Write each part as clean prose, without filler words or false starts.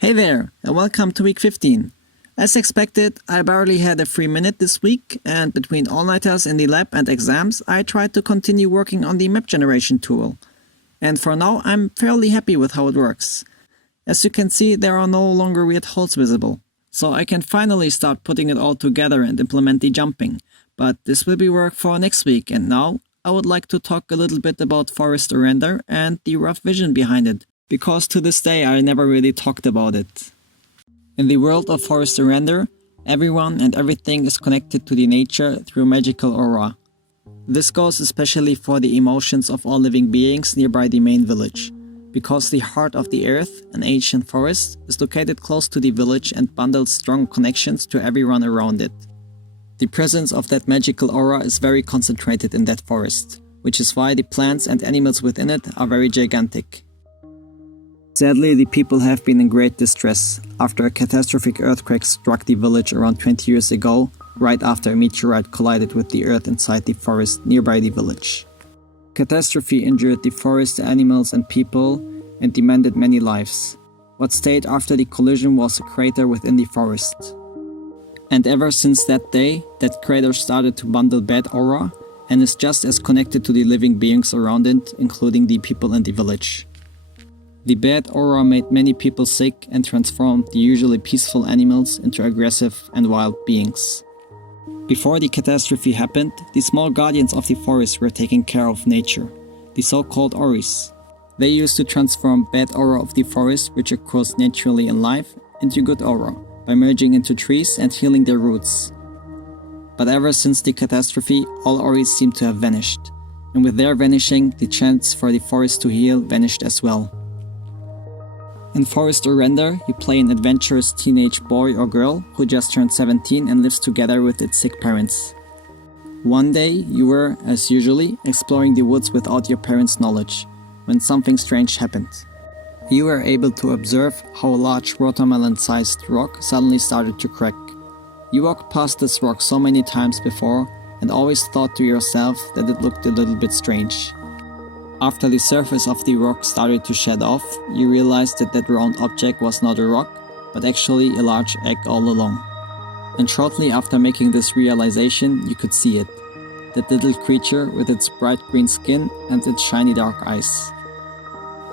Hey there, and welcome to week 15. As expected, I barely had a free minute this week, and between all-nighters in the lab and exams, I tried to continue working on the map generation tool. And for now, I'm fairly happy with how it works. As you can see, there are no longer weird holes visible, so I can finally start putting it all together and implement the jumping. But this will be work for next week, and now I would like to talk a little bit about Forest Orenda and the rough vision behind it, because to this day I never really talked about it. In the world of Forest Orenda, everyone and everything is connected to the nature through magical aura. This goes especially for the emotions of all living beings nearby the main village, because the heart of the earth, an ancient forest, is located close to the village and bundles strong connections to everyone around it. The presence of that magical aura is very concentrated in that forest, which is why the plants and animals within it are very gigantic. Sadly, the people have been in great distress after a catastrophic earthquake struck the village around 20 years ago, right after a meteorite collided with the earth inside the forest nearby the village. Catastrophe injured the forest animals and people and demanded many lives. What stayed after the collision was a crater within the forest. And ever since that day, that crater started to bundle bad aura and is just as connected to the living beings around it, including the people in the village. The bad aura made many people sick and transformed the usually peaceful animals into aggressive and wild beings. Before the catastrophe happened, the small guardians of the forest were taking care of nature, the so-called Oris. They used to transform bad aura of the forest, which occurs naturally in life, into good aura, by merging into trees and healing their roots. But ever since the catastrophe, all Oris seem to have vanished, and with their vanishing, the chance for the forest to heal vanished as well. In Forest Orenda, you play an adventurous teenage boy or girl who just turned 17 and lives together with its sick parents. One day, you were, as usually, exploring the woods without your parents' knowledge, when something strange happened. You were able to observe how a large watermelon-sized rock suddenly started to crack. You walked past this rock so many times before and always thought to yourself that it looked a little bit strange. After the surface of the rock started to shed off, you realized that that round object was not a rock, but actually a large egg all along. And shortly after making this realization, you could see it. That little creature with its bright green skin and its shiny dark eyes.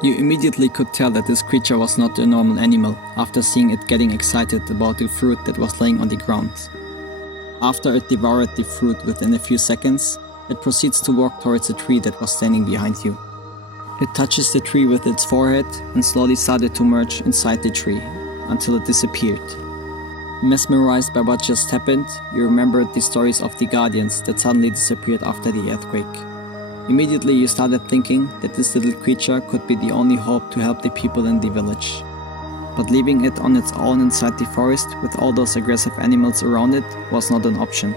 You immediately could tell that this creature was not a normal animal after seeing it getting excited about the fruit that was laying on the ground. After it devoured the fruit within a few seconds, it proceeds to walk towards a tree that was standing behind you. It touches the tree with its forehead and slowly started to merge inside the tree, until it disappeared. Mesmerized by what just happened, you remembered the stories of the guardians that suddenly disappeared after the earthquake. Immediately you started thinking that this little creature could be the only hope to help the people in the village. But leaving it on its own inside the forest with all those aggressive animals around it was not an option.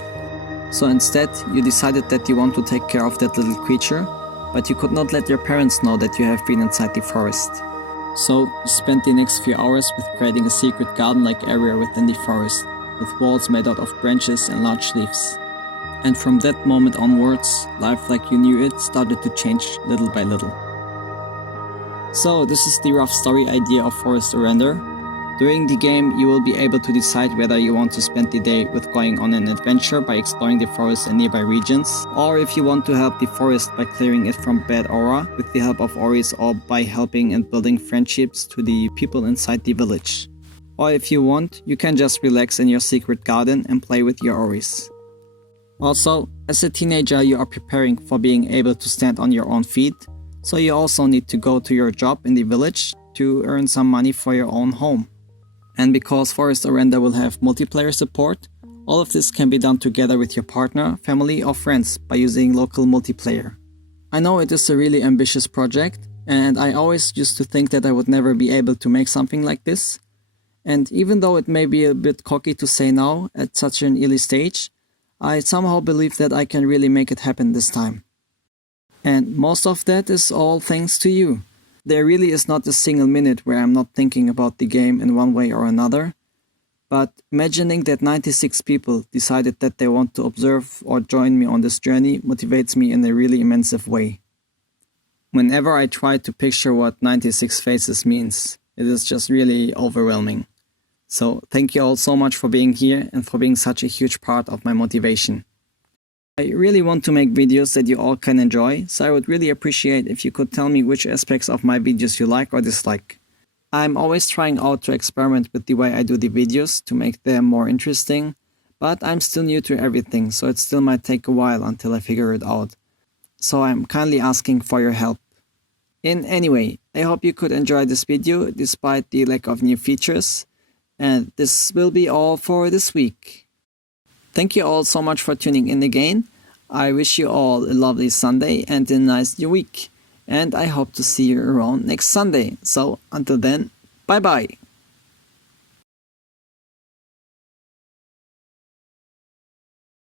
So instead, you decided that you want to take care of that little creature, but you could not let your parents know that you have been inside the forest. So, you spent the next few hours with creating a secret garden-like area within the forest, with walls made out of branches and large leaves. And from that moment onwards, life like you knew it started to change little by little. So, this is the rough story idea of Forest Orenda. During the game, you will be able to decide whether you want to spend the day with going on an adventure by exploring the forest and nearby regions, or if you want to help the forest by clearing it from bad aura with the help of Oris, or by helping and building friendships to the people inside the village. Or if you want, you can just relax in your secret garden and play with your Oris. Also, as a teenager, you are preparing for being able to stand on your own feet, so you also need to go to your job in the village to earn some money for your own home. And because Forest Orenda will have multiplayer support, all of this can be done together with your partner, family or friends by using local multiplayer. I know it is a really ambitious project, and I always used to think that I would never be able to make something like this. And even though it may be a bit cocky to say now at such an early stage, I somehow believe that I can really make it happen this time. And most of that is all thanks to you. There really is not a single minute where I'm not thinking about the game in one way or another, but imagining that 96 people decided that they want to observe or join me on this journey motivates me in a really immense way. Whenever I try to picture what 96 faces means, It is just really overwhelming. So thank you all so much for being here and for being such a huge part of my motivation. I really want to make videos that you all can enjoy, so I would really appreciate if you could tell me which aspects of my videos you like or dislike. I'm always trying out to experiment with the way I do the videos to make them more interesting, but I'm still new to everything, so it still might take a while until I figure it out. So I'm kindly asking for your help. In any way, I hope you could enjoy this video despite the lack of new features, and this will be all for this week. Thank you all so much for tuning in again. I wish you all a lovely Sunday and a nice new week. And I hope to see you around next Sunday. So until then, bye bye.